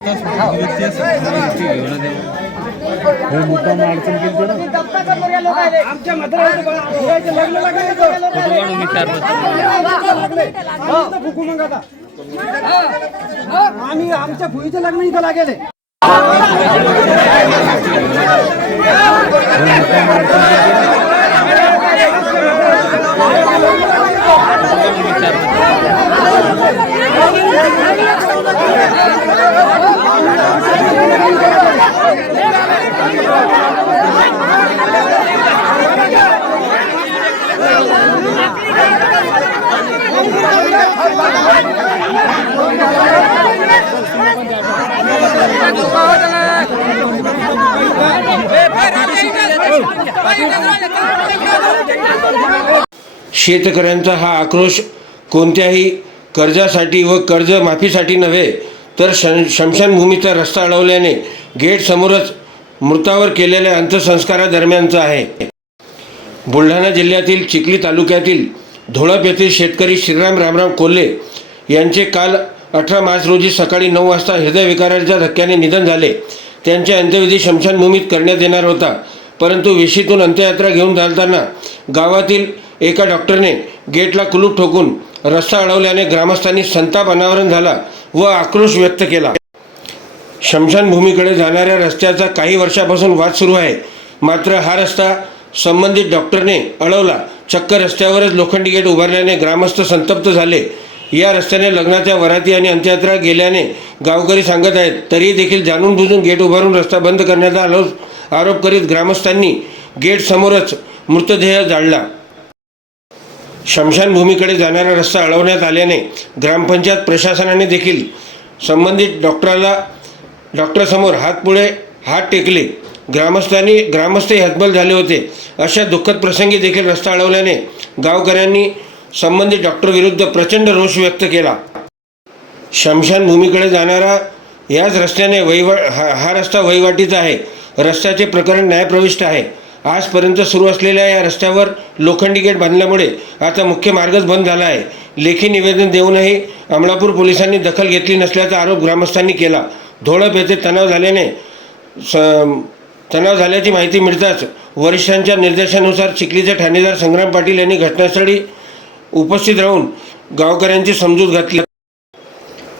हे मुद्दाम अडचण केली आमच्या म्हाताऱ्याचे बा- लग्न लागले इथं. फुकू मग आता. आम्ही आमच्या भुईचं लग्न इथं लागेल शेतकऱ्यांचा हा आक्रोश कोणत्याही कर्जासाठी व कर्जमाफीसाठी नव्हे. तर श शमशानभूमीचा रस्ता अडवल्याने गेटसमोरच मृतावर केलेल्या अंत्यसंस्कारादरम्यानचा आहे. बुलढाणा जिल्ह्यातील चिखली तालुक्यातील धोळप येथील शेतकरी श्रीराम रामराम कोल्हे यांचे काल अठरा मार्च रोजी सकाळी नऊ वाजता हृदयविकाराच्या धक्क्याने निधन झाले. त्यांचे अंत्यविधी शमशानभूमीत करण्यात येणार होता. परंतु वेशीतून अंत्ययात्रा घेऊन चालताना गावातील एका डॉक्टरने गेटला कुलूप ठोकून रस्ता अडवल्याने ग्रामस्थांनी संताप अनावरण झाला व आक्रोश व्यक्त केला. शमशानभूमीकडे जाणाऱ्या रस्त्याचा काही वर्षापासून वाद सुरू आहे. मात्र हा रस्ता संबंधित डॉक्टरने अडवला. चक्क रस्त्यावरच लोखंडी गेट उभारल्याने ग्रामस्थ संतप्त झाले. या रस्त्याने लग्नाच्या वराती आणि अंत्ययात्रा गेल्याने गावकरी सांगत आहेत तरी देखील जाणून बुजून गेट उभारून रस्ता बंद करण्याचा आरोप आरोप करीत ग्रामस्थांनी गेटसमोरच मृतदेह जाळला. शमशानभूमीकडे जाणारा रस्ता अडवण्यात आल्याने ग्रामपंचायत प्रशासनाने देखील संबंधित डॉक्टराला डॉक्टरसमोर हात पुढे हात टेकले. ग्रामस्थांनी ग्रामस्थही हतबल झाले होते. अशा दुःखद प्रसंगी देखील रस्ता अडवल्याने गावकऱ्यांनी संबंधित डॉक्टरविरुद्ध प्रचंड रोष व्यक्त केला. शमशानभूमीकडे जाणारा याच रस्त्याने वहिवा हा हा रस्ता वहिवाटीचा आहे. रस्त्याचे प्रकरण न्यायप्रविष्ट आहे. आजपर्यंत सुरू असलेल्या या रस्त्यावर लोखंडी गेट बांधल्यामुळे आता मुख्य मार्गच बंद झाला आहे. लेखी निवेदन देऊनही अमलापूर पोलिसांनी दखल घेतली नसल्याचा आरोप ग्रामस्थांनी केला. धोळप येथे तणाव झाल्याने स तणाव झाल्याची माहिती मिळताच वरिष्ठांच्या निर्देशानुसार चिखलीचे ठाणेदार संग्राम पाटील यांनी घटनास्थळी उपस्थित राहून गावकऱ्यांची समजूत घातली.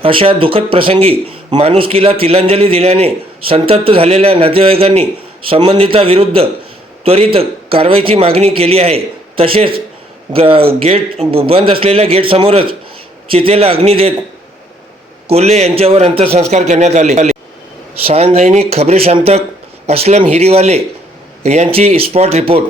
अशा दुःखद प्रसंगी माणुसकीला तिलांजली दिल्याने संतप्त झालेल्या नातेवाईकांनी संबंधिताविरुद्ध त्वरित कारवाईची मागणी केली आहे. तसेच ग गेट बंद असलेल्या गेटसमोरच चितेला अग्नी देत कोल्हे यांच्यावर अंत्यसंस्कार करण्यात आले. सायन दैनिक खबरे शाम असलम हिरीवाले यांची स्पॉट रिपोर्ट.